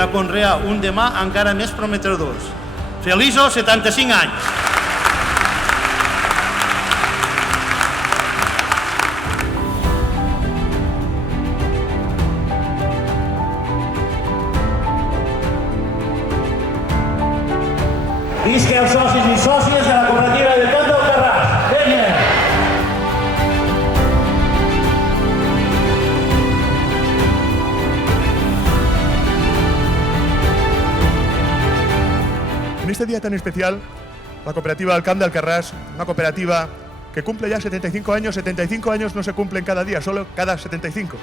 per a conrear un demà encara més prometedors. Feliços 75 anys! Visca els socis i sòcies de la cooperativa del Camp d'Alcarràs. Vinga! En este día tan especial, la cooperativa del Camp d'Alcarràs, una cooperativa que cumple ya 75 años no se cumplen cada día, solo cada 75.